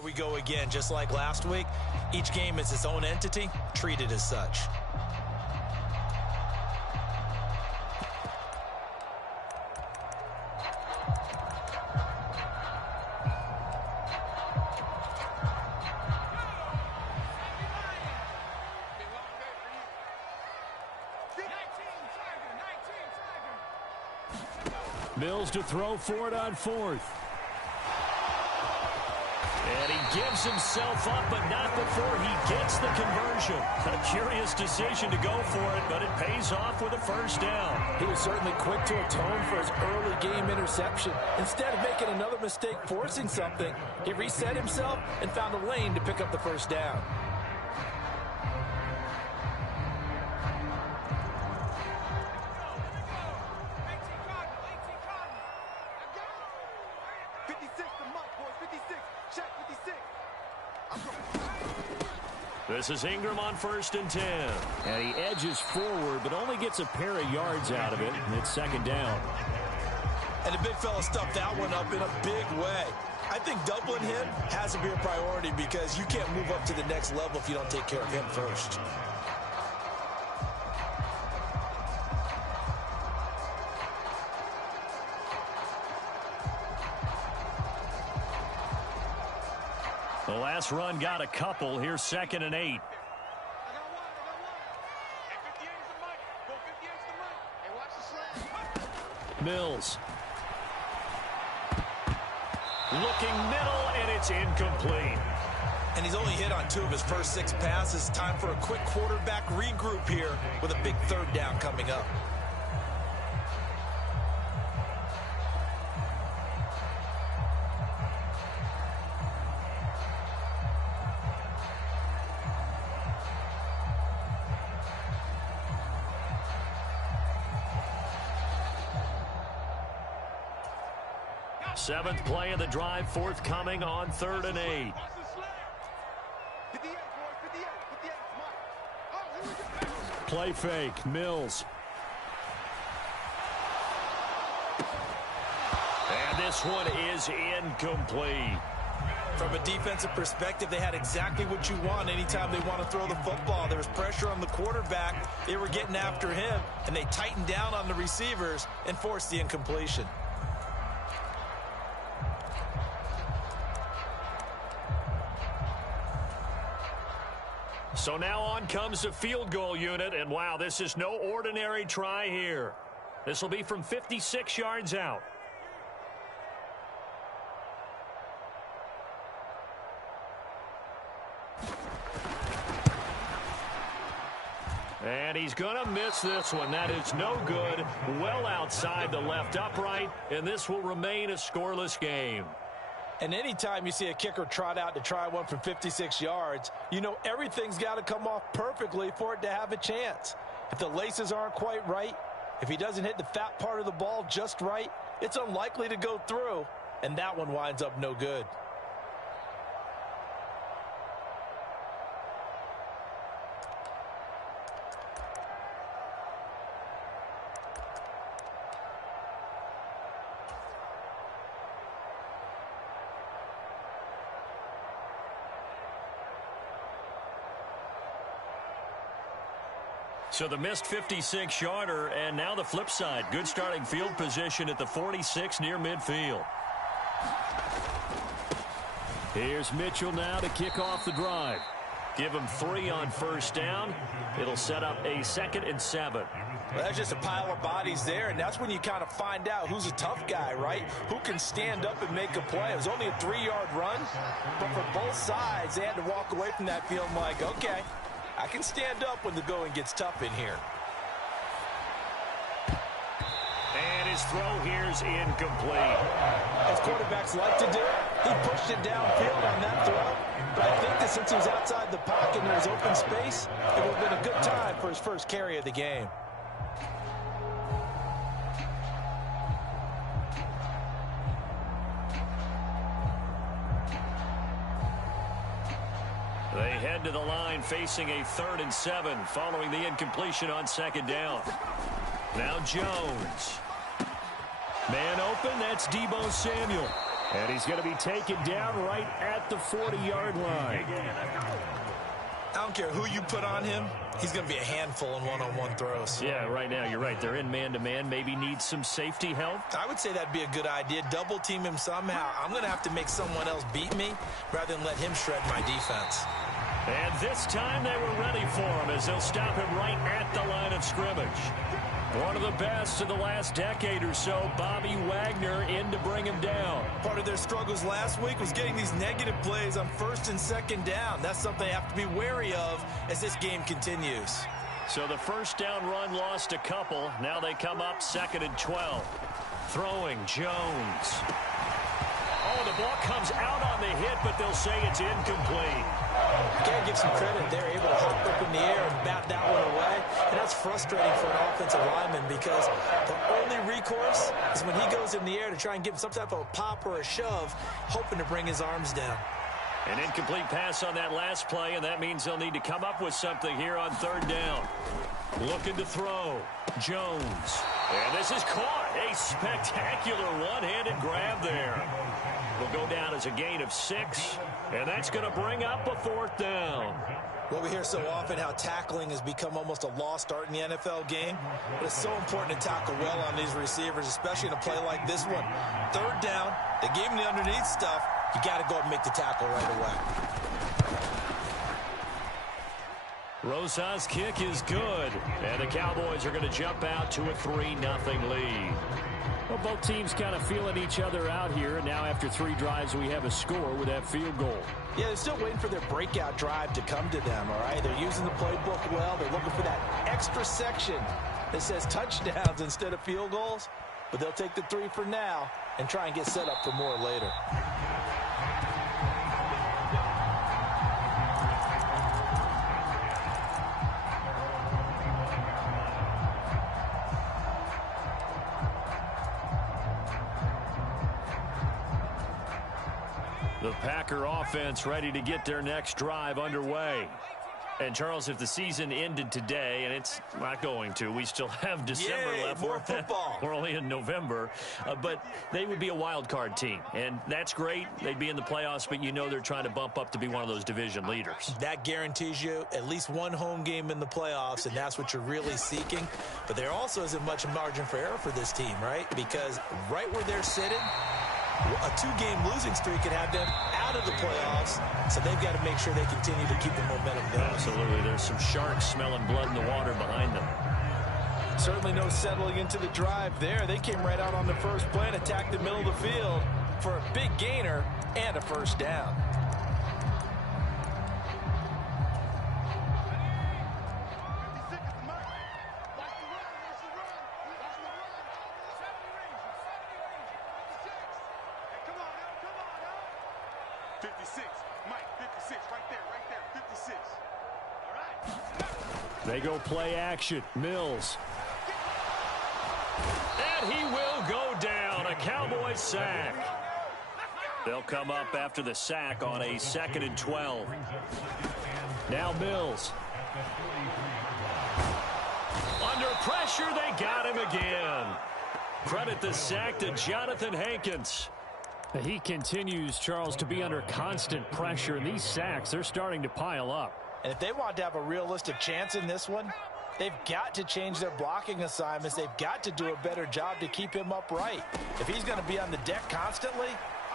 Here we go again, just like last week. Each game is its own entity, treated as such. Mills to throw for it on fourth. And he gives himself up, but not before he gets the conversion. A curious decision to go for it, but it pays off with a first down. He was certainly quick to atone for his early game interception. Instead of making another mistake forcing something, he reset himself and found a lane to pick up the first down. This is Ingram on 1st and 10. And he edges forward, but only gets a pair of yards out of it. And it's 2nd down. And the big fella stuffed that one up in a big way. I think doubling him has to be a priority because you can't move up to the next level if you don't take care of him first. The last run got a couple. Here's 2nd and 8. Mills. Looking middle, and it's incomplete. And he's only hit on 2 of his first 6 passes. Time for a quick quarterback regroup here with a big 3rd down coming up. Seventh play of the drive, forthcoming on 3rd and 8. Play fake, Mills. And this one is incomplete. From a defensive perspective, they had exactly what you want anytime they want to throw the football. There was pressure on the quarterback. They were getting after him, and they tightened down on the receivers and forced the incompletion. So now on comes the field goal unit, and wow, this is no ordinary try here. This will be from 56 yards out. And he's going to miss this one. That is no good. Well outside the left upright, and this will remain a scoreless game. And anytime you see a kicker trot out to try one from 56 yards, you know everything's got to come off perfectly for it to have a chance. If the laces aren't quite right, if he doesn't hit the fat part of the ball just right, it's unlikely to go through, and that one winds up no good. So the missed 56-yarder, and now the flip side. Good starting field position at the 46 near midfield. Here's Mitchell now to kick off the drive. Give him 3 on 1st down. It'll set up a 2nd and 7. Well, that's just a pile of bodies there, and that's when you kind of find out who's a tough guy, right? Who can stand up and make a play. It was only a 3-yard run, but for both sides, they had to walk away from that feeling like, okay, I can stand up when the going gets tough in here. And his throw here's incomplete. As quarterbacks like to do, he pushed it downfield on that throw. But I think that since he was outside the pocket and there was open space, it would have been a good time for his first carry of the game. They head to the line facing a 3rd and 7 following the incompletion on 2nd down. Now Jones. Man open, that's Deebo Samuel. And he's going to be taken down right at the 40-yard line. I don't care who you put on him. He's going to be a handful in one-on-one throws. Yeah, right now, you're right. They're in man-to-man. Maybe needs some safety help. I would say that'd be a good idea. Double team him somehow. I'm going to have to make someone else beat me rather than let him shred my defense. And this time they were ready for him as they'll stop him right at the line of scrimmage. One of the best of the last decade or so, Bobby Wagner in to bring him down. Part of their struggles last week was getting these negative plays on first and second down. That's something they have to be wary of as this game continues. So the first down run lost a couple. Now they come up 2nd and 12. Throwing Jones. Oh, the ball comes out on the hit, but they'll say it's incomplete. You gotta give some credit. They're able to hop up in the air and bat that one away. And that's frustrating for an offensive lineman because the only recourse is when he goes in the air to try and give him some type of a pop or a shove, hoping to bring his arms down. An incomplete pass on that last play, and that means they'll need to come up with something here on 3rd down. Looking to throw. Jones. And this is caught. A spectacular one-handed grab there. Will go down as a gain of 6, and that's going to bring up a 4th down. Well, we hear so often how tackling has become almost a lost art in the NFL game, but it's so important to tackle well on these receivers, especially in a play like this one. 3rd down, they gave him the underneath stuff. You got to go and make the tackle right away. Rosa's kick is good, and the Cowboys are going to jump out to a 3-0 lead. Well, both teams kind of feeling each other out here, and now after 3 drives, we have a score with that field goal. Yeah, they're still waiting for their breakout drive to come to them, all right? They're using the playbook well. They're looking for that extra section that says touchdowns instead of field goals, but they'll take the 3 for now and try and get set up for more later. The Packer offense ready to get their next drive underway. And, Charles, if the season ended today, and it's not going to, we still have December left. More football. We're only in November. But they would be a wild card team. And that's great. They'd be in the playoffs, but you know they're trying to bump up to be one of those division leaders. That guarantees you at least one home game in the playoffs, and that's what you're really seeking. But there also isn't much margin for error for this team, right? Because right where they're sitting, a 2-game losing streak could have them out of the playoffs, so they've got to make sure they continue to keep the momentum going. Absolutely. There's some sharks smelling blood in the water behind them. Certainly no settling into the drive there. They came right out on the first play and attacked the middle of the field for a big gainer and a 1st down. They go play action. Mills. And he will go down. A Cowboys sack. They'll come up after the sack on a 2nd and 12. Now Mills. Under pressure, they got him again. Credit the sack to Jonathan Hankins. He continues, Charles, to be under constant pressure. And these sacks, they're starting to pile up. And if they want to have a realistic chance in this one, they've got to change their blocking assignments. They've got to do a better job to keep him upright. If he's going to be on the deck constantly,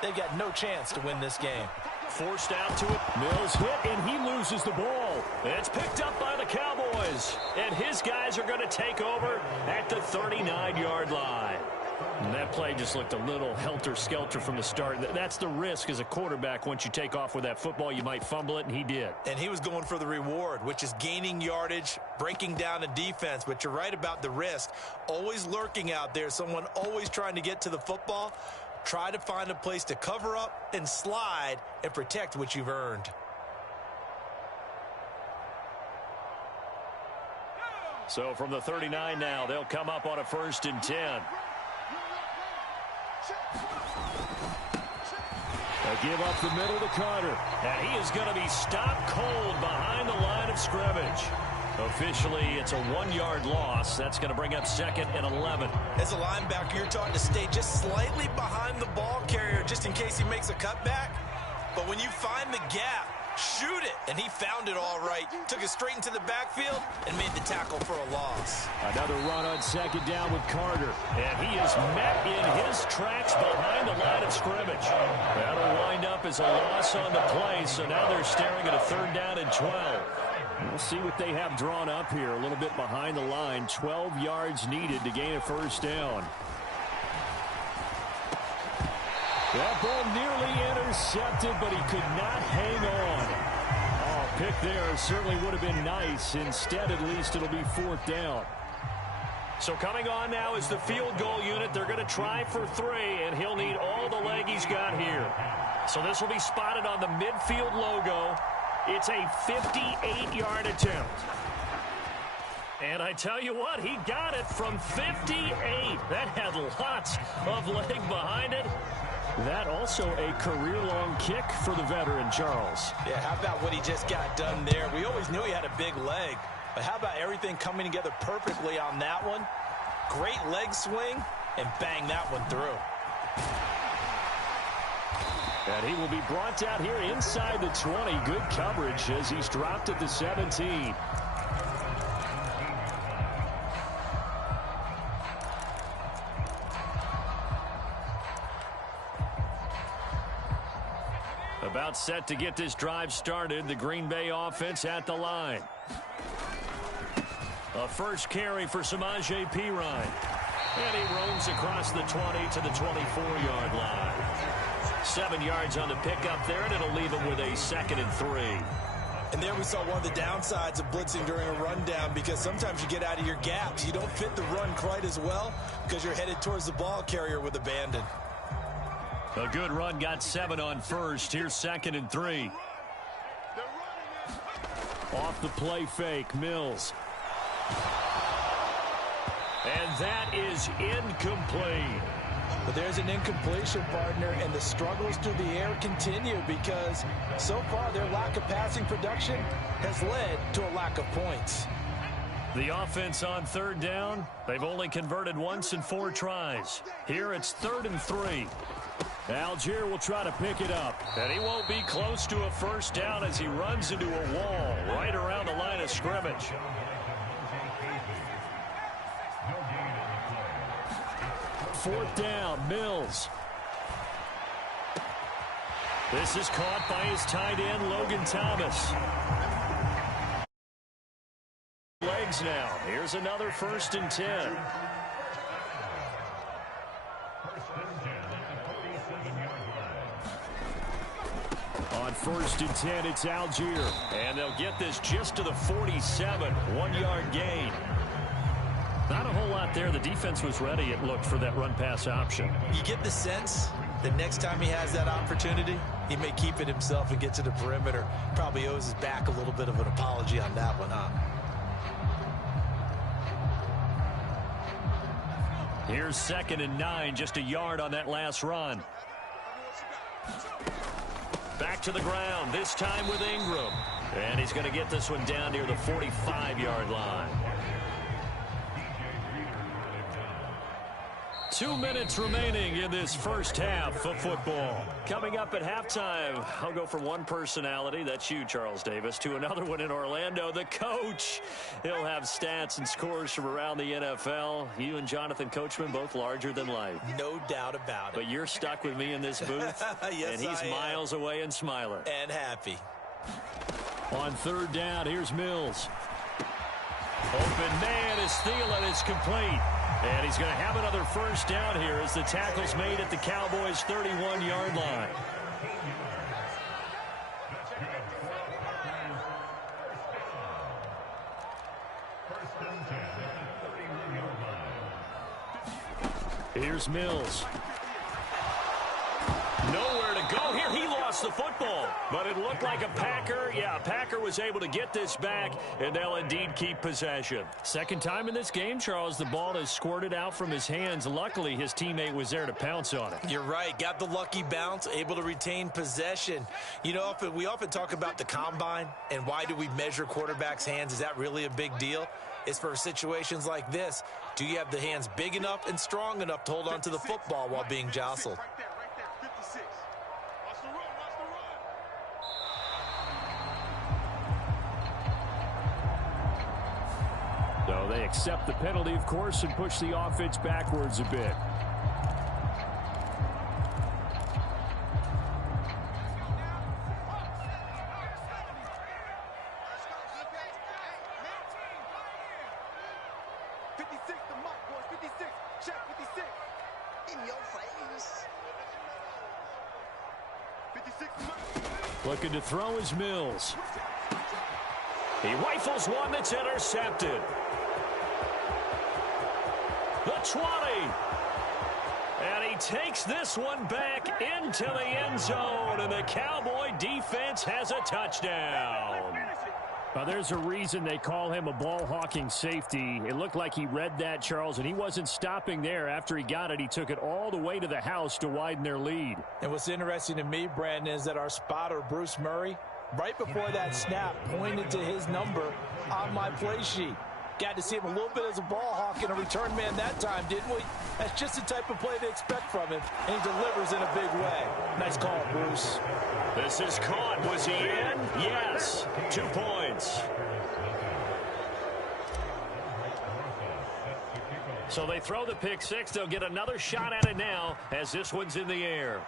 they've got no chance to win this game. Forced out to it. Mills hit, and he loses the ball. It's picked up by the Cowboys. And his guys are going to take over at the 39-yard line. And that play just looked a little helter-skelter from the start. That's the risk as a quarterback. Once you take off with that football, you might fumble it, and he did. And he was going for the reward, which is gaining yardage, breaking down the defense. But you're right about the risk. Always lurking out there, someone always trying to get to the football. Try to find a place to cover up and slide and protect what you've earned. So from the 39 now, they'll come up on a 1st and 10. They give up the middle to Carter. And he is going to be stopped cold behind the line of scrimmage. Officially, it's a 1-yard loss. That's going to bring up 2nd and 11. As a linebacker, you're taught to stay just slightly behind the ball carrier just in case he makes a cutback. But when you find the gap, shoot it. And he found it all right. Took it straight into the backfield and made the tackle for a loss. Another run on 2nd down with Carter. And he is met in his tracks behind the line of scrimmage. That'll wind up as a loss on the play. So now they're staring at a 3rd down and 12. We'll see what they have drawn up here. A little bit behind the line. 12 yards needed to gain a 1st down. That ball nearly intercepted, but he could not hang on. Oh, pick there certainly would have been nice. Instead, at least it'll be 4th down. So coming on now is the field goal unit. They're going to try for 3, and he'll need all the leg he's got here. So this will be spotted on the midfield logo. It's a 58-yard attempt. And I tell you what, he got it from 58. That had lots of leg behind it. That also a career-long kick for the veteran, Charles. Yeah, how about what he just got done there? We always knew he had a big leg. But how about everything coming together perfectly on that one? Great leg swing, and bang that one through. And he will be brought down here inside the 20. Good coverage as he's dropped at the 17. About set to get this drive started. The Green Bay offense at the line. A first carry for Samaje Perine. And he roams across the 20 to the 24-yard line. 7 yards on the pickup there, and it'll leave him with a 2nd and 3. And there we saw one of the downsides of blitzing during a rundown, because sometimes you get out of your gaps. You don't fit the run quite as well because you're headed towards the ball carrier with abandon. A good run, got 7 on first. Here's 2nd and 3. Off the play fake, Mills. And that is incomplete. But there's an incompletion, partner, and the struggles through the air continue because so far their lack of passing production has led to a lack of points. The offense on 3rd down, they've only converted once in 4 tries. Here it's 3rd and 3. Algier will try to pick it up. And he won't be close to a 1st down as he runs into a wall right around the line of scrimmage. Fourth down, Mills. This is caught by his tight end, Logan Thomas. Legs now. Here's another 1st and 10. On 1st and 10, it's Algier. And they'll get this just to the 47. 1-yard gain. Not a whole lot there. The defense was ready, it looked, for that run-pass option. You get the sense that next time he has that opportunity, he may keep it himself and get to the perimeter. Probably owes his back a little bit of an apology on that one, huh? Here's 2nd and 9, just a yard on that last run. Back to the ground, this time with Ingram. And he's going to get this one down near the 45-yard line. 2 minutes remaining in this first half of football. Coming up at halftime, I'll go from one personality, that's you, Charles Davis, to another one in Orlando, the coach. He'll have stats and scores from around the NFL. You and Jonathan Coachman, both larger than life. No doubt about it. But you're stuck with me in this booth. Yes, and he's miles away and smiling. And happy. On 3rd down, here's Mills. Open man is Thielen, is complete. And he's going to have another 1st down here as the tackle's made at the Cowboys' 31-yard line. Here's Mills. Nowhere to go here. He lost lost the football. But it looked like a Packer was able to get this back, and they'll indeed keep possession. Second time in this game, Charles, the ball has squirted out from his hands. Luckily, his teammate was there to pounce on it. You're right. Got the lucky bounce, able to retain possession. You know, we often talk about the combine and why do we measure quarterbacks' hands. Is that really a big deal? It's for situations like this. Do you have the hands big enough and strong enough to hold on to the football while being jostled? Right there, 56. Watch the run, watch the run. So they accept the penalty, of course, and push the offense backwards a bit. Looking to throw is Mills. He rifles one that's intercepted. The 20. And he takes this one back into the end zone, and the Cowboy defense has a touchdown. There's a reason they call him a ball-hawking safety. It looked like he read that, Charles, and he wasn't stopping there. After he got it, he took it all the way to the house to widen their lead. And what's interesting to me, Brandon, is that our spotter, Bruce Murray, right before that snap, pointed to his number on my play sheet. Got to see him a little bit as a ball hawk and a return man that time, didn't we? That's just the type of play they expect from him, and he delivers in a big way. Nice call, Bruce. This is caught. Was he in? Yes. 2 points. So they throw the pick six. They'll get another shot at it now as this one's in the air.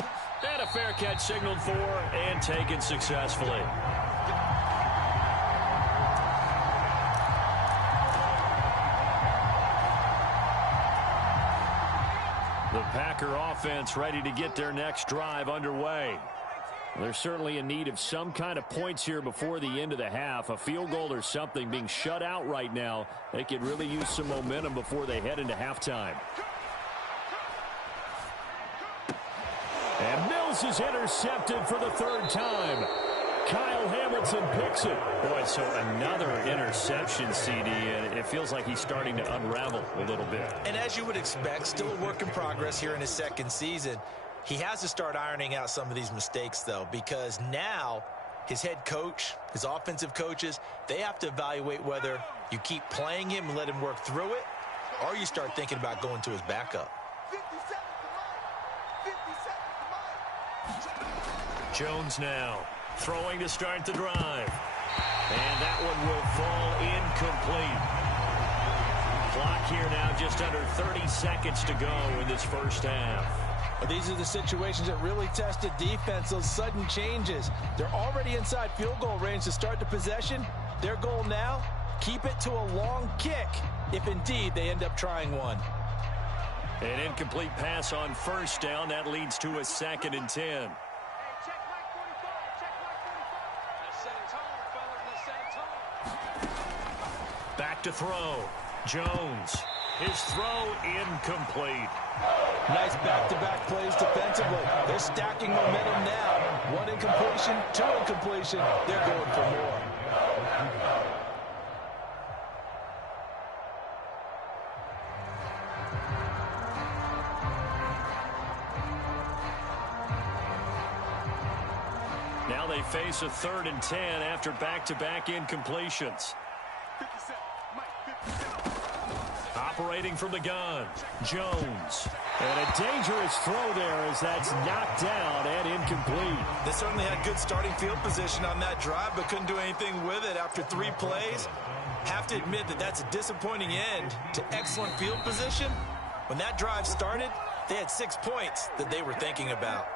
And a fair catch signaled for and taken successfully. The Packer offense ready to get their next drive underway. They're certainly in need of some kind of points here before the end of the half. A field goal or something. Being shut out right now, they could really use some momentum before they head into halftime. And Mills is intercepted for the third time. Kyle Hamilton picks it. Boy, so another interception, CD, and it feels like he's starting to unravel a little bit. And as you would expect, still a work in progress here in his second season. He has to start ironing out some of these mistakes, though, because now his head coach, his offensive coaches, they have to evaluate whether you keep playing him and let him work through it, or you start thinking about going to his backup. Jones now throwing to start the drive. And that one will fall incomplete. Clock here now just under 30 seconds to go in this first half. Well, these are the situations that really test a defense, those sudden changes. They're already inside field goal range to start the possession. Their goal now, keep it to a long kick if indeed they end up trying one. An incomplete pass on first down. That leads to a 2nd and 10. Back to throw. Jones. His throw incomplete. Nice back-to-back plays defensively. They're stacking momentum now. 1 incompletion, 2 incompletion. They're going for more. Now they face a 3rd and 10 after back-to-back incompletions. Operating from the gun, Jones. And a dangerous throw there as that's knocked down and incomplete. They certainly had good starting field position on that drive, but couldn't do anything with it after 3 plays. Have to admit that that's a disappointing end to excellent field position. When that drive started, they had 6 points that they were thinking about.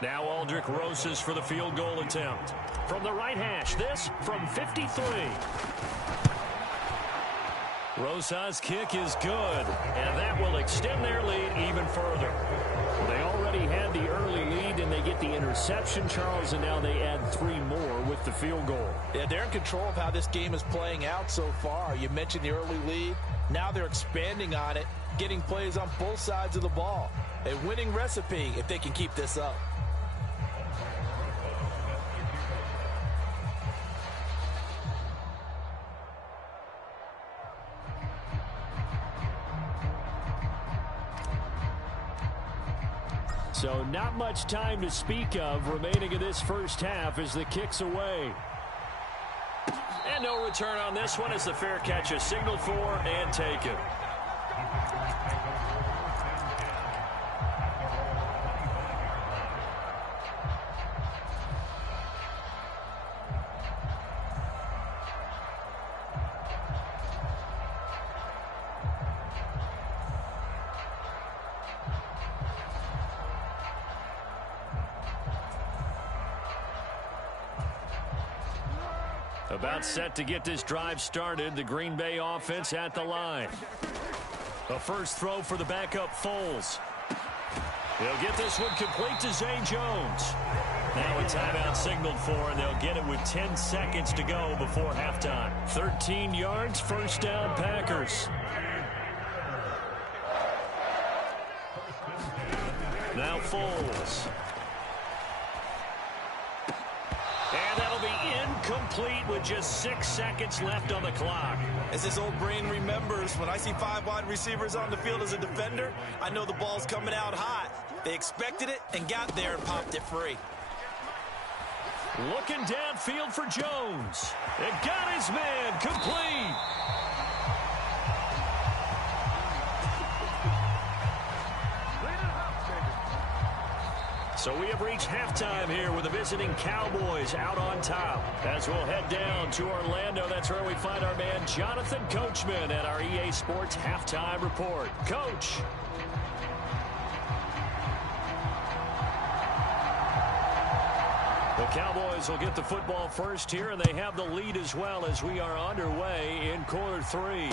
Now Aldrich Rosas for the field goal attempt. From the right hash, this from 53. Rosas' kick is good, and that will extend their lead even further. They already had the early lead, and they get the interception, Charles, and now they add 3 more with the field goal. Yeah, they're in control of how this game is playing out so far. You mentioned the early lead. Now they're expanding on it, getting plays on both sides of the ball. A winning recipe if they can keep this up. So not much time to speak of remaining in this first half as the kick's away. And no return on this one as the fair catch is signaled for and taken. About set to get this drive started. The Green Bay offense at the line. A first throw for the backup Foles. They'll get this one complete to Zay Jones. Now a timeout signaled for, and they'll get it with 10 seconds to go before halftime. 13 yards, first down Packers. Now Foles. And that'll be incomplete with just 6 seconds left on the clock. As his old brain remembers, when I see 5 wide receivers on the field as a defender, I know the ball's coming out hot. They expected it and got there and popped it free. Looking downfield for Jones. It got his man complete. So we have reached halftime here with the visiting Cowboys out on top. As we'll head down to Orlando, that's where we find our man Jonathan Coachman at our EA Sports Halftime Report. Coach. The Cowboys will get the football first here, and they have the lead as well as we are underway in quarter 3.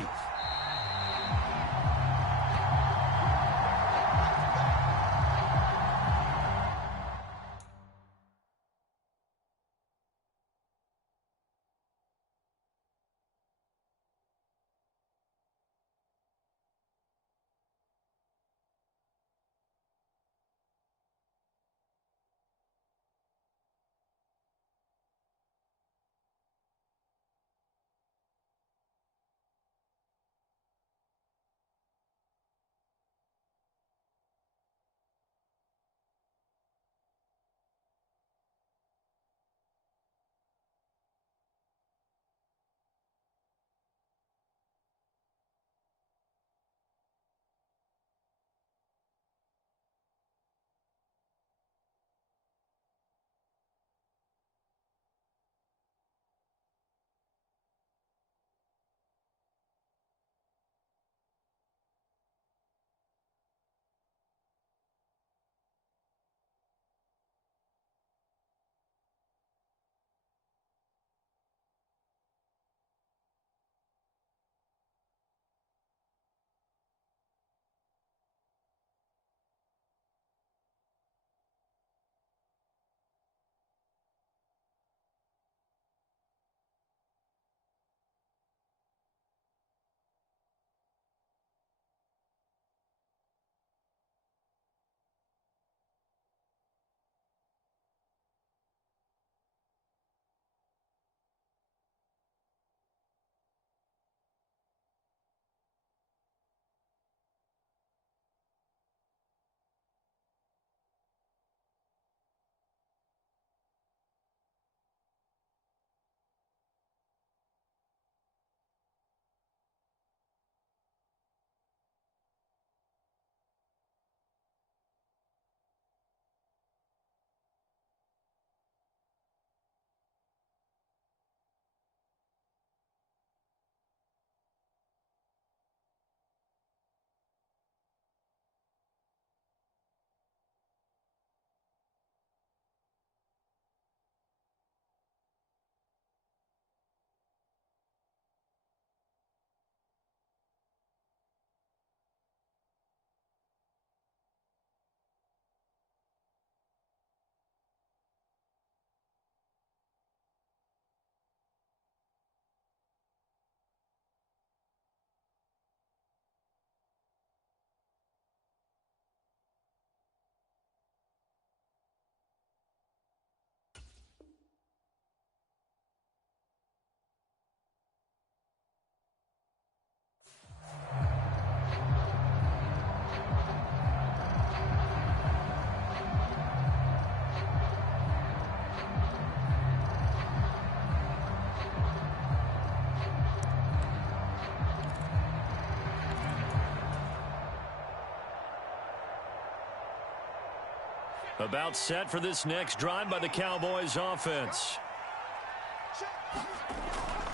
About set for this next drive by the Cowboys offense.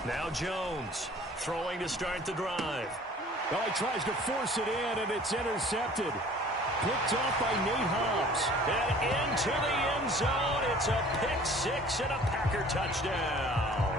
Now Jones throwing to start the drive. Oh, he tries to force it in, and it's intercepted. Picked off by Nate Hobbs. And into the end zone. It's a pick six and a Packer touchdown.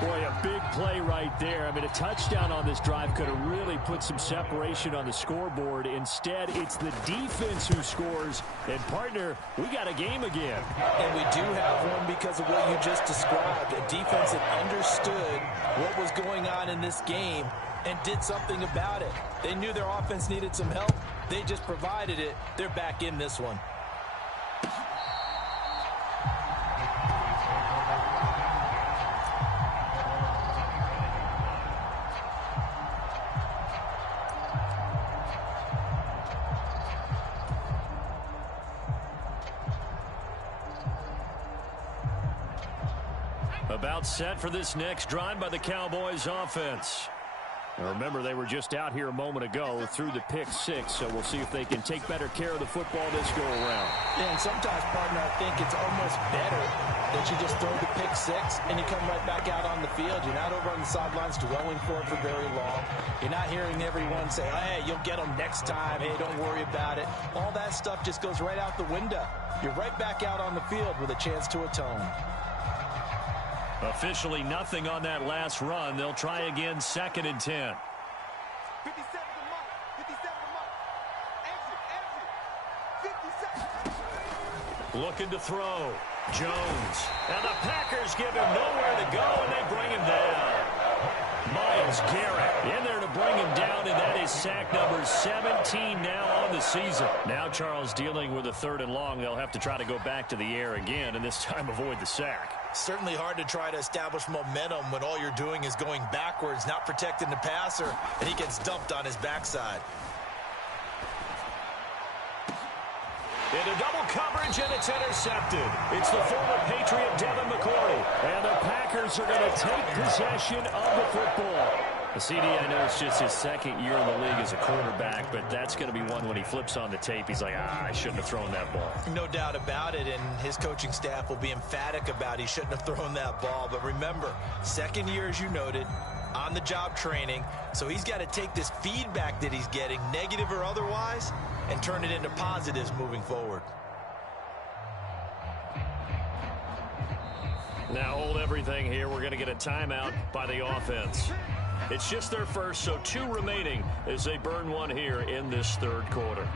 Boy, a big play right there. I mean, a touchdown on this drive could have really put some separation on the scoreboard. Instead, it's the defense who scores. And, partner, we got a game again. And we do have one because of what you just described. A defense that understood what was going on in this game and did something about it. They knew their offense needed some help. They just provided it. They're back in this one. About set for this next drive by the Cowboys offense. Now remember, they were just out here a moment ago through the pick six, so we'll see if they can take better care of the football this go-around. Yeah, and sometimes, partner, I think it's almost better that you just throw the pick six and you come right back out on the field. You're not over on the sidelines dwelling for it for very long. You're not hearing everyone say, hey, you'll get them next time. Hey, don't worry about it. All that stuff just goes right out the window. You're right back out on the field with a chance to atone. Officially nothing on that last run. They'll try again, 2nd and 10. 57 the mark. 57 the mark. Exit. 50 seconds. Looking to throw. Jones. And the Packers give him nowhere to go, and they bring him down. Myles Garrett in there to bring him down, and that is sack number 17 now on the season. Now Charles dealing with a 3rd and long. They'll have to try to go back to the air again, and this time avoid the sack. Certainly hard to try to establish momentum when all you're doing is going backwards, not protecting the passer, and he gets dumped on his backside. Into double coverage, and it's intercepted. It's the former Patriot Devin McCourty. And the Packers are going to take possession of the football. The CD, I know it's just his 2nd year in the league as a quarterback, but that's going to be one when he flips on the tape. He's like, I shouldn't have thrown that ball. No doubt about it, and his coaching staff will be emphatic about he shouldn't have thrown that ball. But remember, 2nd year, as you noted, on-the-job training, so he's got to take this feedback that he's getting, negative or otherwise, and turn it into positives moving forward. Now hold everything here. We're going to get a timeout by the offense. It's just their first, so 2 remaining as they burn one here in this 3rd quarter.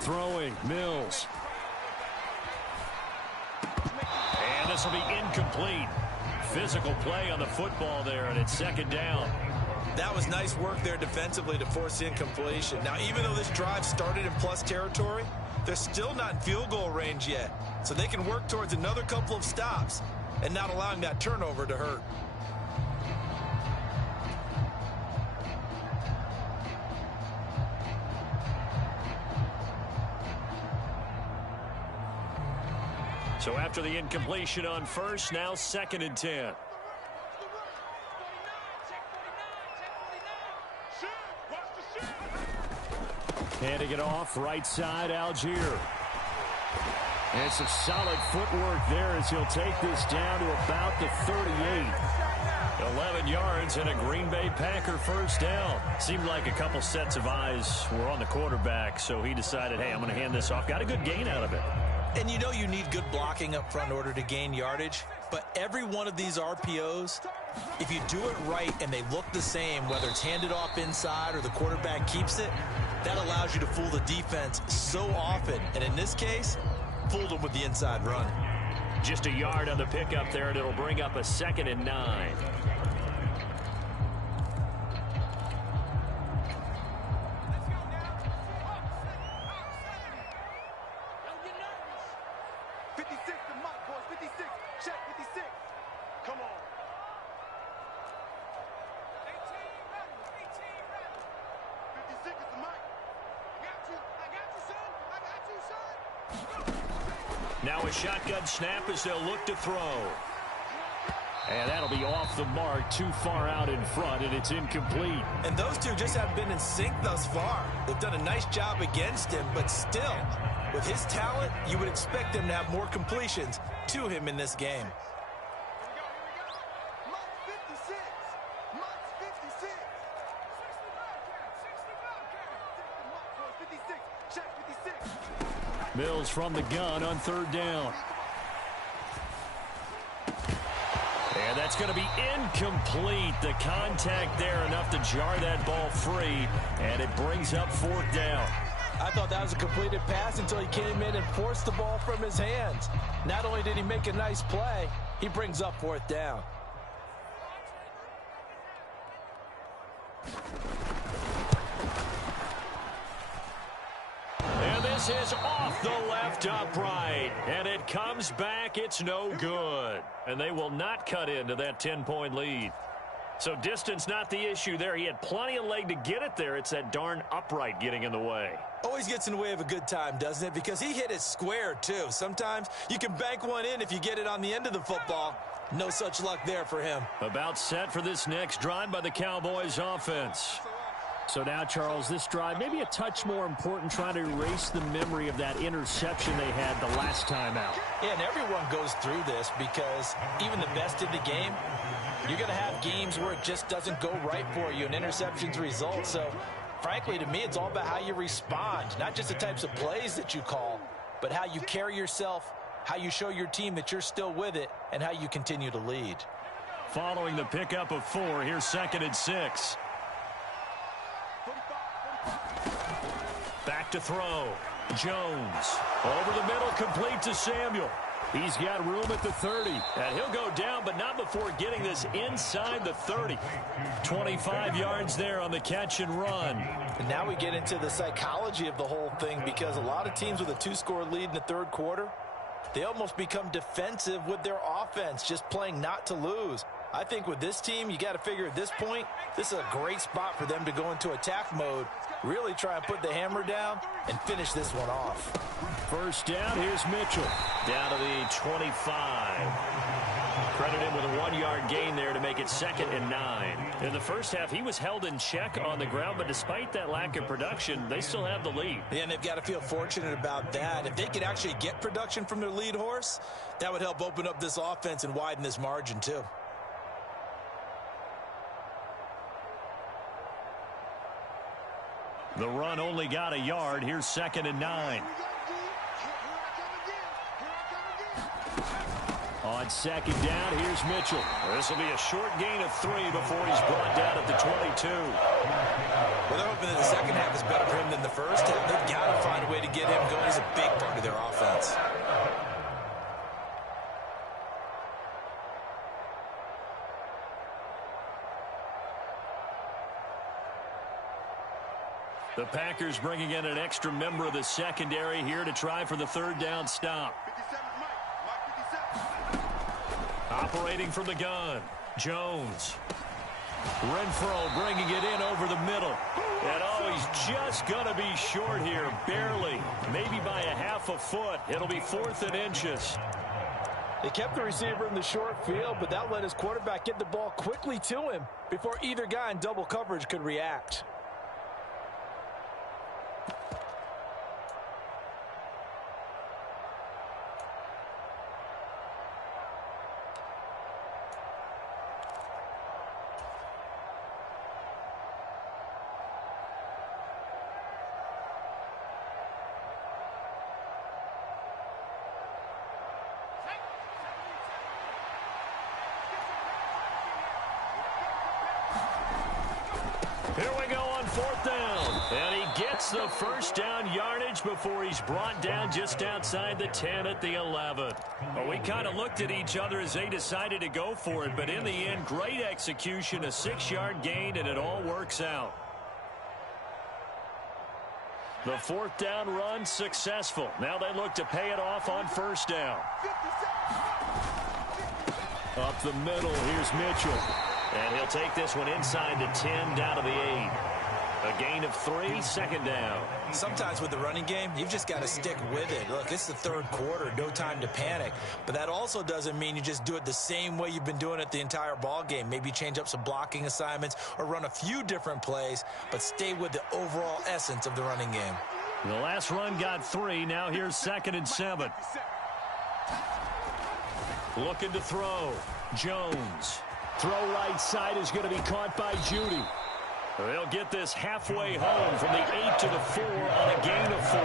Throwing, Mills. And this will be incomplete. Physical play on the football there, and it's 2nd down. That was nice work there defensively to force incompletion. Now, even though this drive started in plus territory, they're still not in field goal range yet. So they can work towards another couple of stops and not allowing that turnover to hurt. So after the incompletion on first, now 2nd and 10. Handing it off, right side, Algier. And some solid footwork there as he'll take this down to about the 38. 11 yards and a Green Bay Packer 1st down. Seemed like a couple sets of eyes were on the quarterback, so he decided, hey, I'm going to hand this off. Got a good gain out of it. And you know you need good blocking up front in order to gain yardage, but every one of these RPOs, if you do it right and they look the same, whether it's handed off inside or the quarterback keeps it, that allows you to fool the defense so often. And in this case, fooled them with the inside run. Just a yard on the pickup there, and it'll bring up a 2nd and 9. mark, boys. 56. Check 56. Come on. 56 is the mark. I got you. I got you, son. I got you, son. Now a shotgun snap as they'll look to throw. And that'll be off the mark, too far out in front, and it's incomplete. And those two just haven't been in sync thus far. They've done a nice job against him, but still, with his talent, you would expect them to have more completions to him in this game. Here we go. Mark 56. Mark 56. 60 mark, boys. 56. Check 56. Mills from the gun on third down. And that's going to be incomplete. The contact there enough to jar that ball free, and it brings up fourth down. I thought that was a completed pass until he came in and forced the ball from his hands. Not only did he make a nice play, he brings up fourth down. And this is off the left upright, and it comes back. It's no good. And they will not cut into that 10-point lead. So distance not the issue there. He had plenty of leg to get it there. It's that darn upright getting in the way. Always gets in the way of a good time, doesn't it? Because he hit it square, too. Sometimes you can bank one in if you get it on the end of the football. No such luck there for him. About set for this next drive by the Cowboys offense. So now, Charles, this drive maybe a touch more important, trying to erase the memory of that interception they had the last time out. Yeah, and everyone goes through this because even the best in the game, you're going to have games where it just doesn't go right for you and interceptions result. So, frankly, to me, it's all about how you respond, not just the types of plays that you call, but how you carry yourself, how you show your team that you're still with it, and how you continue to lead. Following the pickup of 4, here's 2nd and 6. Back to throw. Jones. Over the middle, complete to Samuel. He's got room at the 30. And he'll go down, but not before getting this inside the 30. 25 yards there on the catch and run. And now we get into the psychology of the whole thing, because a lot of teams with a 2-score lead in the third quarter, they almost become defensive with their offense, just playing not to lose. I think with this team, you got to figure at this point, this is a great spot for them to go into attack mode, really try and put the hammer down and finish this one off. First down, here's Mitchell. Down to the 25. Credit him with a 1-yard gain there to make it 2nd and 9. In the first half, he was held in check on the ground, but despite that lack of production, they still have the lead. Yeah, and they've got to feel fortunate about that. If they could actually get production from their lead horse, that would help open up this offense and widen this margin too. The run only got a yard. Here's 2nd and 9. On 2nd down, here's Mitchell. This will be a short gain of 3 before he's brought down at the 22. Well, they're hoping that the second half is better for him than the first half. They've got to find a way to get him going. He's a big part of their offense. The Packers bringing in an extra member of the secondary here to try for the 3rd down stop. 57 Mark 57. Operating from the gun, Jones. Renfro bringing it in over the middle. And oh, he's just going to be short here, barely. Maybe by a half a foot. It'll be 4th and inches. They kept the receiver in the short field, but that let his quarterback get the ball quickly to him before either guy in double coverage could react. Here we go on 4th down. And he gets the first down yardage before he's brought down just outside the 10 at the 11. Well, we kind of looked at each other as they decided to go for it, but in the end, great execution, a 6-yard gain, and it all works out. The fourth down run successful. Now they look to pay it off on first down. Up the middle, here's Mitchell. And he'll take this one inside the 10, down to the 8. A gain of 3, second down. Sometimes with the running game, you've just got to stick with it. Look, it's the third quarter, no time to panic. But that also doesn't mean you just do it the same way you've been doing it the entire ball game. Maybe change up some blocking assignments or run a few different plays, but stay with the overall essence of the running game. The last run got 3. Now here's 2nd and 7. Looking to throw. Jones. Throw right side is going to be caught by Judy. They'll get this halfway home from the 8 to the 4 on a gain of 4.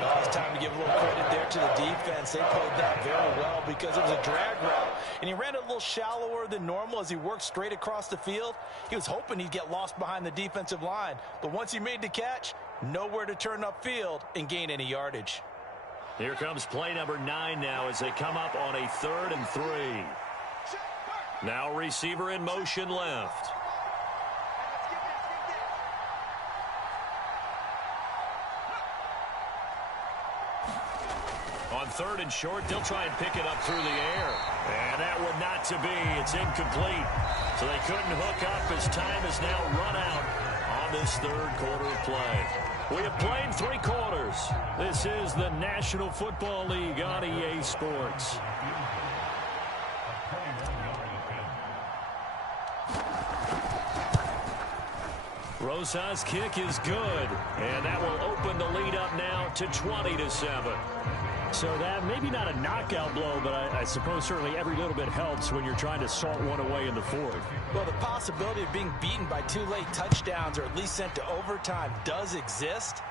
Well, it's time to give a little credit there to the defense. They played that very well because it was a drag route, and he ran it a little shallower than normal as he worked straight across the field. He was hoping he'd get lost behind the defensive line, but once he made the catch, nowhere to turn upfield and gain any yardage. Here comes play number 9 now as they come up on a 3rd and 3. Now receiver in motion left. On 3rd and short, they'll try and pick it up through the air. And that one not to be. It's incomplete. So they couldn't hook up as time is now run out on this 3rd quarter of play. We have played 3 quarters. This is the National Football League on EA Sports. Rosa's kick is good. And that will open the lead up now to 20-7. So that maybe not a knockout blow, but I suppose certainly every little bit helps when you're trying to salt one away in the 4th. Well, the possibility of being beaten by 2 late touchdowns or at least sent to overtime does exist.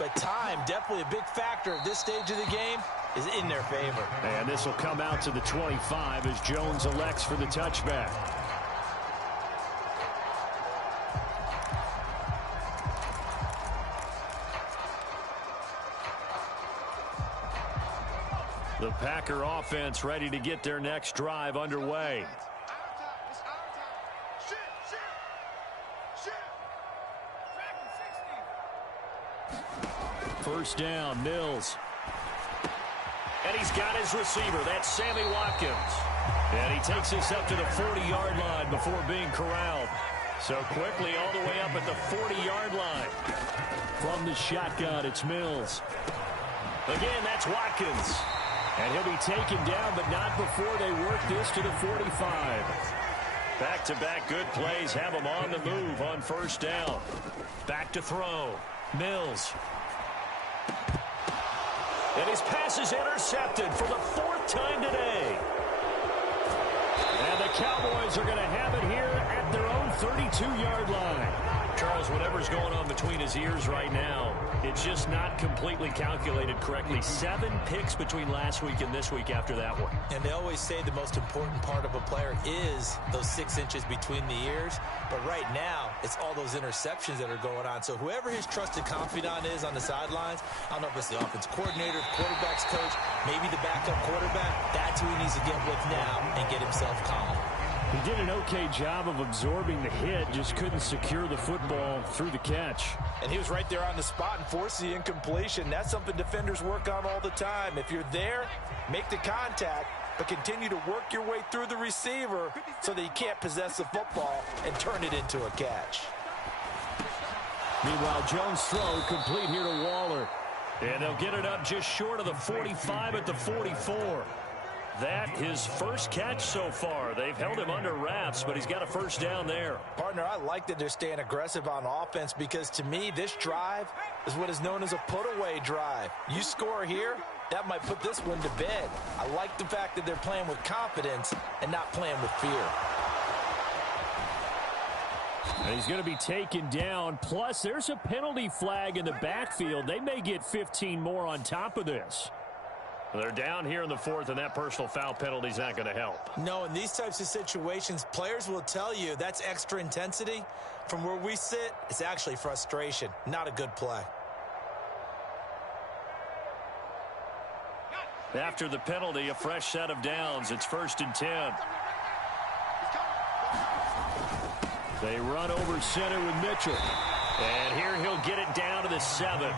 But time, definitely a big factor at this stage of the game, is in their favor. And this will come out to the 25 as Jones elects for the touchback. The Packer offense ready to get their next drive underway. First down, Mills. And he's got his receiver. That's Sammy Watkins. And he takes us up to the 40-yard line before being corralled. So quickly all the way up at the 40-yard line. From the shotgun, it's Mills. Again, that's Watkins. And he'll be taken down, but not before they work this to the 45. Back-to-back good plays have him on the move on first down. Back to throw. Mills. And his pass is intercepted for the 4th time today. And the Cowboys are going to have it here at their own 32-yard line. Charles, whatever's going on between his ears right now, it's just not completely calculated correctly. 7 picks between last week and this week after that one. And they always say the most important part of a player is those 6 inches between the ears. But right now, it's all those interceptions that are going on. So whoever his trusted confidant is on the sidelines, I don't know if it's the offense coordinator, quarterback's coach, maybe the backup quarterback, that's who he needs to get with now and get himself calm. He did an okay job of absorbing the hit, just couldn't secure the football through the catch. And he was right there on the spot and forced the incompletion. That's something defenders work on all the time. If you're there, make the contact, but continue to work your way through the receiver so that you can't possess the football and turn it into a catch. Meanwhile, Jones' throw complete here to Waller. And they'll get it up just short of the 45 at the 44. That his first catch so far. They've held him under wraps, but he's got a first down there. Partner, I like that they're staying aggressive on offense because to me, this drive is what is known as a put-away drive. You score here, that might put this one to bed. I like the fact that they're playing with confidence and not playing with fear. And he's going to be taken down. Plus, there's a penalty flag in the backfield. They may get 15 more on top of this. They're down here in the 4th, and that personal foul penalty is not going to help. No, in these types of situations, players will tell you that's extra intensity. From where we sit, it's actually frustration, not a good play. After the penalty, a fresh set of downs. It's 1st and 10. They run over center with Mitchell. And here he'll get it down to the 7.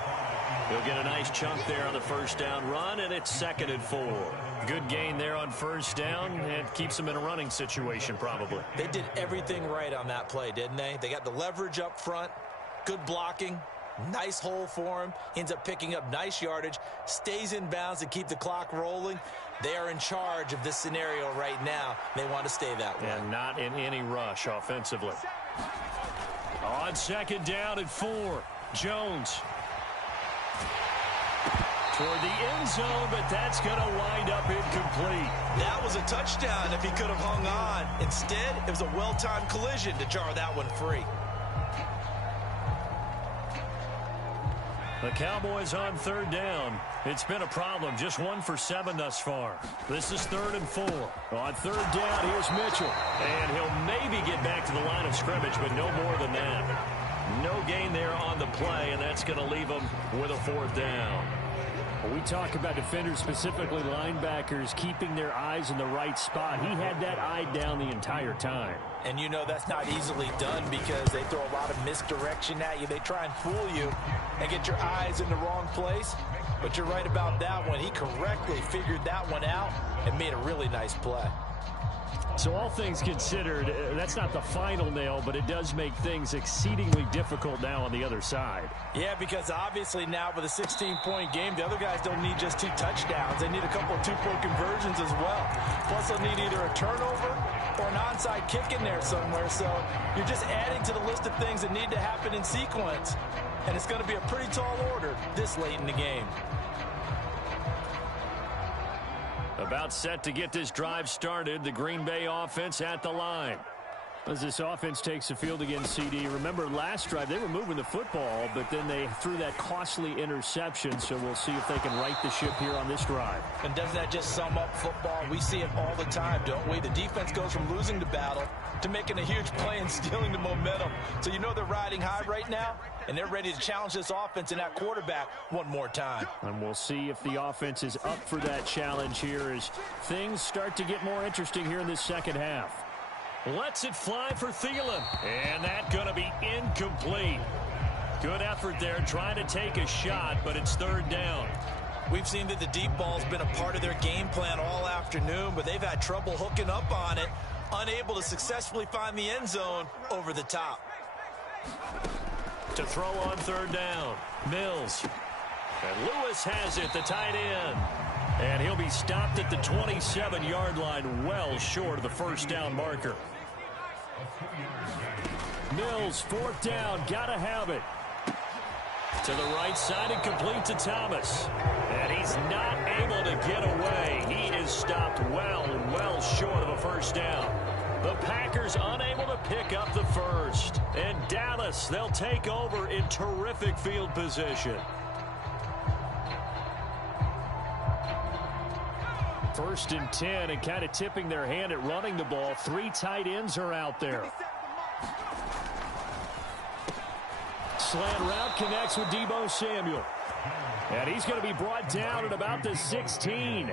He'll get a nice chunk there on the first down run, and it's 2nd and 4. Good gain there on first down, and keeps him in a running situation probably. They did everything right on that play, didn't they? They got the leverage up front, good blocking, nice hole for him, ends up picking up nice yardage, stays in bounds to keep the clock rolling. They are in charge of this scenario right now. They want to stay that way. And not in any rush offensively. On 2nd down and 4, Jones. Toward the end zone, but that's going to wind up incomplete. That was a touchdown if he could have hung on. Instead, it was a well-timed collision to jar that one free. The Cowboys on 3rd down. It's been a problem. Just 1 for 7 thus far. This is 3rd and 4. On 3rd down, here's Mitchell. And he'll maybe get back to the line of scrimmage, but no more than that. No gain there on the play, and that's going to leave him with a 4th down. We talk about defenders, specifically linebackers, keeping their eyes in the right spot. He had that eye down the entire time. And you know that's not easily done because they throw a lot of misdirection at you. They try and fool you and get your eyes in the wrong place. But you're right about that one. He correctly figured that one out and made a really nice play. So all things considered, that's not the final nail, but it does make things exceedingly difficult now on the other side. Yeah, because obviously now with a 16-point game, the other guys don't need just 2 touchdowns. They need a couple of 2-point conversions as well. Plus they'll need either a turnover or an onside kick in there somewhere. So you're just adding to the list of things that need to happen in sequence. And it's going to be a pretty tall order this late in the game. About set to get this drive started. The Green Bay offense at the line. As this offense takes the field against CD, remember last drive they were moving the football, but then they threw that costly interception, so we'll see if they can right the ship here on this drive. And doesn't that just sum up football? We see it all the time, don't we? The defense goes from losing the battle to making a huge play and stealing the momentum. So you know they're riding high right now, and they're ready to challenge this offense and that quarterback one more time. And we'll see if the offense is up for that challenge here as things start to get more interesting here in this second half. Lets it fly for Thielen. And that's going to be incomplete. Good effort there trying to take a shot, but it's 3rd down. We've seen that the deep ball's been a part of their game plan all afternoon, but they've had trouble hooking up on it, unable to successfully find the end zone over the top. To throw on 3rd down, Mills. And Lewis has it, the tight end. And he'll be stopped at the 27-yard line, well short of the first down marker. Mills, 4th down, gotta have it. To the right side and complete to Thomas. And he's not able to get away. He is stopped well short of a first down. The Packers unable to pick up the first. And Dallas, they'll take over in terrific field position. 1st and 10, and kind of tipping their hand at running the ball. 3 tight ends are out there. Slant route connects with Deebo Samuel. And he's going to be brought down at about the 16.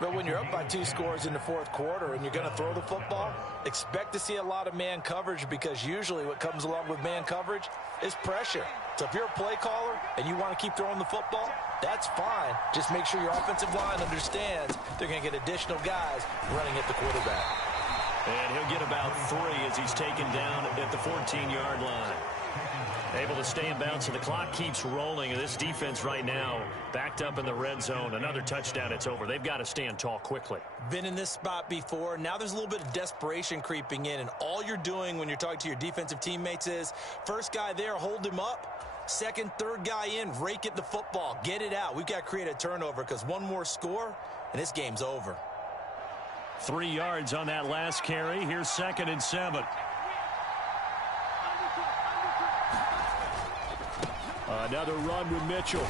But when you're up by 2 scores in the 4th quarter and you're going to throw the football, expect to see a lot of man coverage because usually what comes along with man coverage is pressure. So if you're a play caller and you want to keep throwing the football, that's fine. Just make sure your offensive line understands they're going to get additional guys running at the quarterback. And he'll get about 3 as he's taken down at the 14-yard line. Able to stay in bounds, so the clock keeps rolling. And this defense right now backed up in the red zone. Another touchdown, it's over. They've got to stand tall quickly. Been in this spot before. Now there's a little bit of desperation creeping in. And all you're doing when you're talking to your defensive teammates is, first guy there, hold him up. Second, third guy in, rake at the football. Get it out. We've got to create a turnover because one more score, and this game's over. 3 yards on that last carry. Here's 2nd and 7. Another run with Mitchell.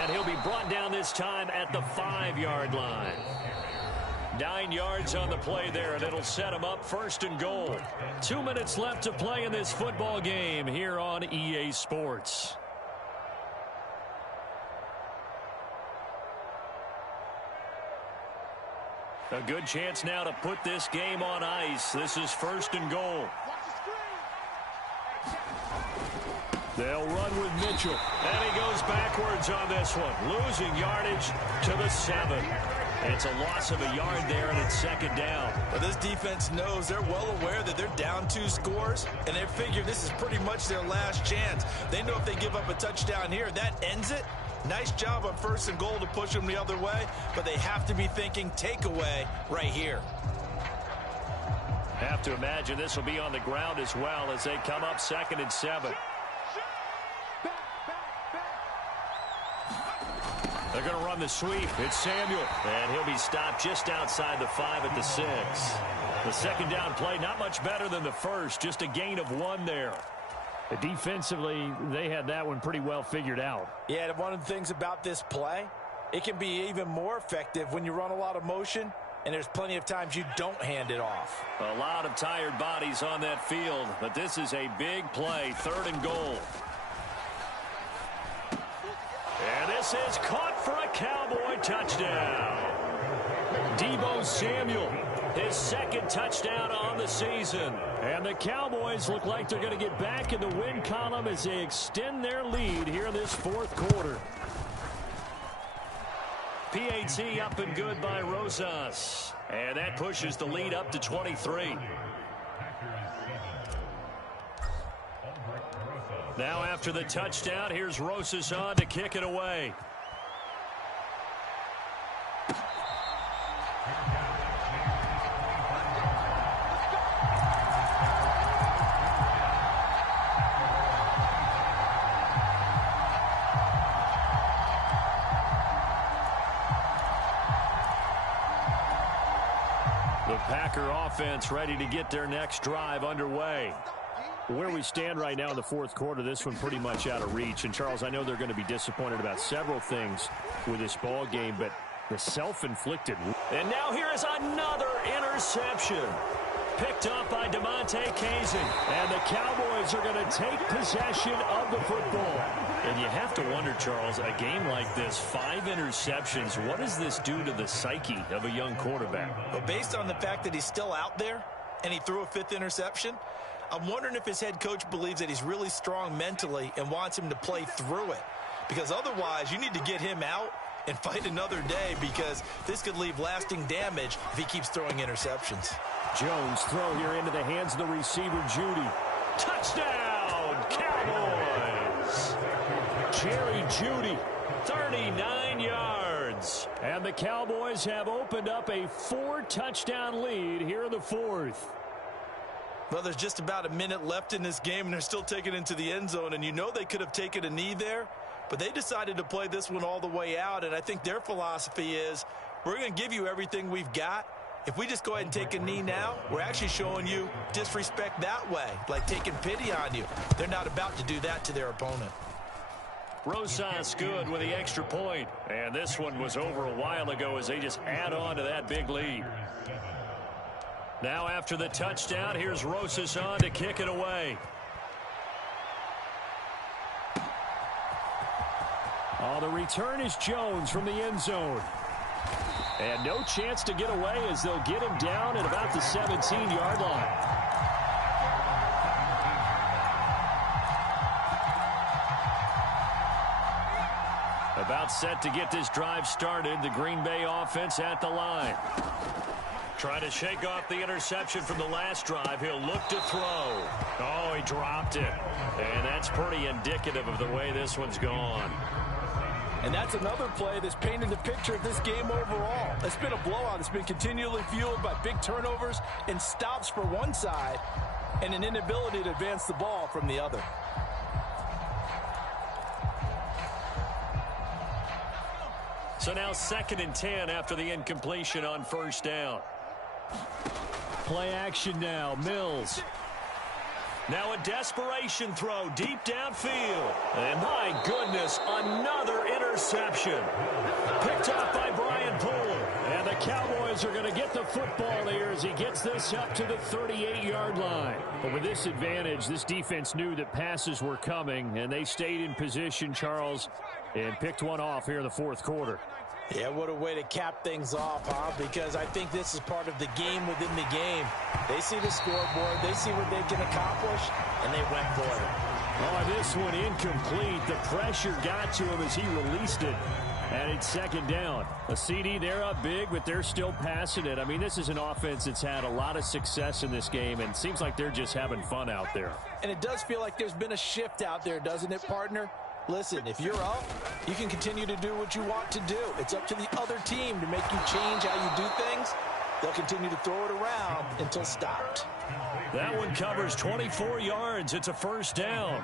And he'll be brought down this time at the 5-yard line. 9 yards on the play there, and it'll set him up 1st and goal. 2 minutes left to play in this football game here on EA Sports. A good chance now to put this game on ice. This is 1st and goal. They'll run with Mitchell. And he goes backwards on this one. Losing yardage to the 7. It's a loss of a yard there, and it's second down. Well, this defense knows, they're well aware that they're down 2 scores, and they figure this is pretty much their last chance. They know if they give up a touchdown here, that ends it. Nice job on 1st and goal to push them the other way, but they have to be thinking takeaway right here. Have to imagine this will be on the ground as well as they come up 2nd and 7. They're going to run the sweep. It's Samuel. And he'll be stopped just outside the 5 at the 6. The second down play, not much better than the first. Just a gain of 1 there. Defensively, they had that one pretty well figured out. Yeah, and one of the things about this play, it can be even more effective when you run a lot of motion, and there's plenty of times you don't hand it off. A lot of tired bodies on that field, but this is a big play. 3rd and goal. And this is caught for a Cowboy touchdown. Deebo Samuel, his 2nd touchdown on the season. And the Cowboys look like they're going to get back in the win column as they extend their lead here in this 4th quarter. PAT up and good by Rosas. And that pushes the lead up to 23. Now after the touchdown, here's Rosas on to kick it away. The Packer offense ready to get their next drive underway. Where we stand right now in the 4th quarter, this one pretty much out of reach. And, Charles, I know they're going to be disappointed about several things with this ball game, but the self-inflicted. And now here is another interception. Picked up by DeMonte Kazin. And the Cowboys are going to take possession of the football. And you have to wonder, Charles, a game like this, 5 interceptions, what does this do to the psyche of a young quarterback? But based on the fact that he's still out there and he threw a 5th interception, I'm wondering if his head coach believes that he's really strong mentally and wants him to play through it. Because otherwise, you need to get him out and fight another day, because this could leave lasting damage if he keeps throwing interceptions. Jones throw here into the hands of the receiver, Judy. Touchdown, Cowboys! Jerry Judy. 39 yards. And the Cowboys have opened up a 4-touchdown lead here in the 4th. Well, there's just about a minute left in this game, and they're still taking it into the end zone. And you know they could have taken a knee there, but they decided to play this one all the way out. And I think their philosophy is, we're going to give you everything we've got. If we just go ahead and take a knee now, we're actually showing you disrespect that way, like taking pity on you. They're not about to do that to their opponent. Rosas good with the extra point. And this one was over a while ago as they just add on to that big lead. Now after the touchdown, here's Rosas on to kick it away. Oh, the return is Jones from the end zone. And no chance to get away as they'll get him down at about the 17-yard line. About set to get this drive started. The Green Bay offense at the line. Trying to shake off the interception from the last drive. He'll look to throw. Oh, he dropped it. And that's pretty indicative of the way this one's gone. And that's another play that's painted the picture of this game overall. It's been a blowout. It's been continually fueled by big turnovers and stops for one side and an inability to advance the ball from the other. So now 2nd and 10 after the incompletion on 1st down. Play action now. Mills. Now a desperation throw deep downfield. And my goodness, another interception. Picked up by Brian Poole. And the Cowboys are going to get the football here as he gets this up to the 38-yard line. But with this advantage, this defense knew that passes were coming, and they stayed in position, Charles, and picked one off here in the 4th quarter. Yeah, what a way to cap things off, huh? Because I think this is part of the game within the game. They see the scoreboard, they see what they can accomplish, and they went for it. Oh, this one incomplete. The pressure got to him as he released it. And it's second down. A CD, they're up big, but they're still passing it. I mean, this is an offense that's had a lot of success in this game, and it seems like they're just having fun out there. And it does feel like there's been a shift out there, doesn't it, partner? Listen, if you're up, you can continue to do what you want to do. It's up to the other team to make you change how you do things. They'll continue to throw it around until stopped. That one covers 24 yards. It's a first down.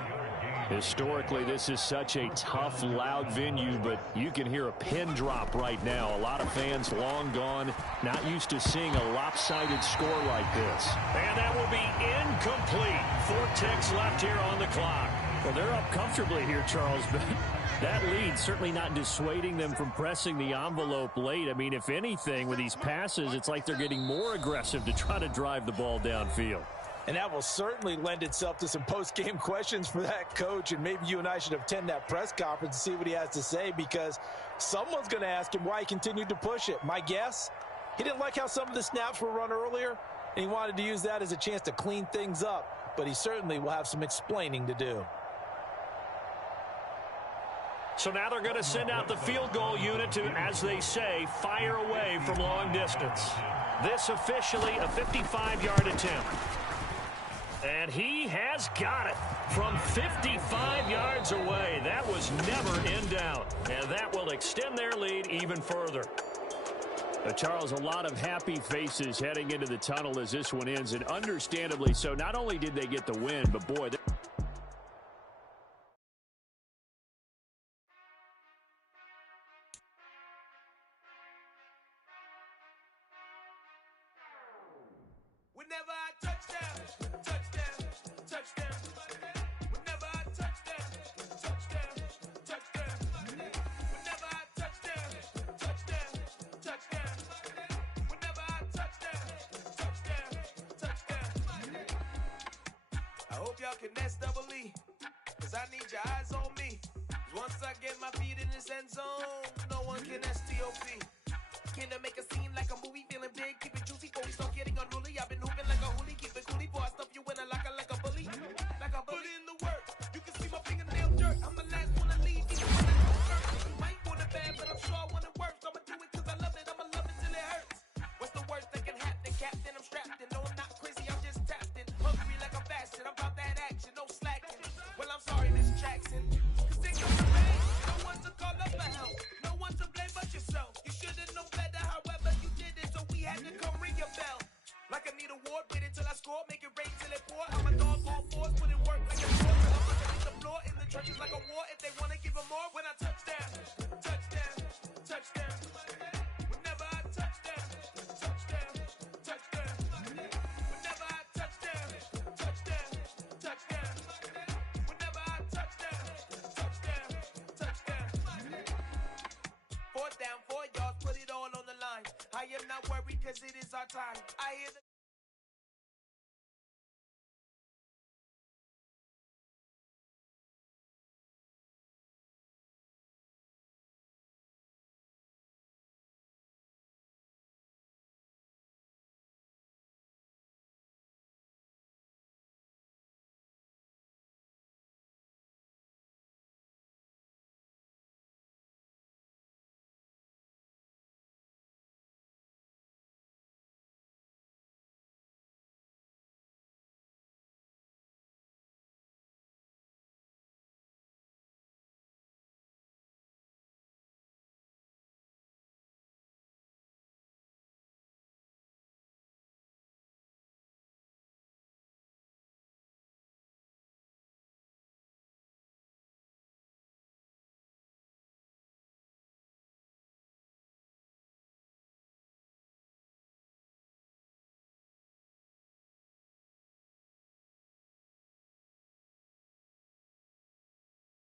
Historically, this is such a tough, loud venue, but you can hear a pin drop right now. A lot of fans long gone, not used to seeing a lopsided score like this. And that will be incomplete. 4 ticks left here on the clock. Well, they're up comfortably here, Charles, but that lead certainly not dissuading them from pressing the envelope late. I mean, if anything, with these passes, it's like they're getting more aggressive to try to drive the ball downfield. And that will certainly lend itself to some post-game questions for that coach. And maybe you and I should attend that press conference to see what he has to say, because someone's going to ask him why he continued to push it. My guess, he didn't like how some of the snaps were run earlier, and he wanted to use that as a chance to clean things up. But he certainly will have some explaining to do. So now they're going to send out the field goal unit to, as they say, fire away from long distance. This officially a 55-yard attempt. And he has got it from 55 yards away. That was never in doubt. And that will extend their lead even further. Charles, a lot of happy faces heading into the tunnel as this one ends, and understandably so. Not only did they get the win, but boy, Whenever I touchdown, touchdown, touchdown. Whenever I touchdown, touchdown, touchdown. Whenever I touchdown, touchdown, touchdown. Whenever I touchdown, touchdown, touchdown. I hope y'all can nest double E, 'cause I need your eyes on me. 'Cause once I get my feet in this end zone, no one can STOP. Can I make a scene like a movie, feeling big, keep it juicy before we start getting unruly. I've been hooping like a hoolie, keep it coolie before I stuff you in a locker like a bully. Like a bully. Put in the work, you can see my fingernail dirt. I'm the last one to leave, even when I go first. You might want it bad, but I'm sure I want it worse. I'ma do it 'cause I love it, I'ma love it till it hurts. What's the worst that can happen? Captain, I'm strapped in. No, I'm not crazy, I'm just tapped in. Hungry like a fashion, I'm about that action, no slacking. Well, I'm sorry, Miss Jackson. 'Cause it comes to rain, no one to call up for help. No one to blame but yourself. You should've known better, however you did it, so we had to come ring your bell. Like I need a award, wait until I score, make it rain till it pour. I'm a dog on force, put in work like a sport. I'm underneath the floor, in the trenches like a war. If they wanna give them more, when I touchdown, touchdown, touchdown. Whenever I touchdown, touchdown, touchdown. Whenever I touchdown, touchdown, touchdown. Whenever I touchdown, touchdown, touchdown. 4th down, 4 yards, put it all on the line. I am not worried 'cause it is our time. I hear the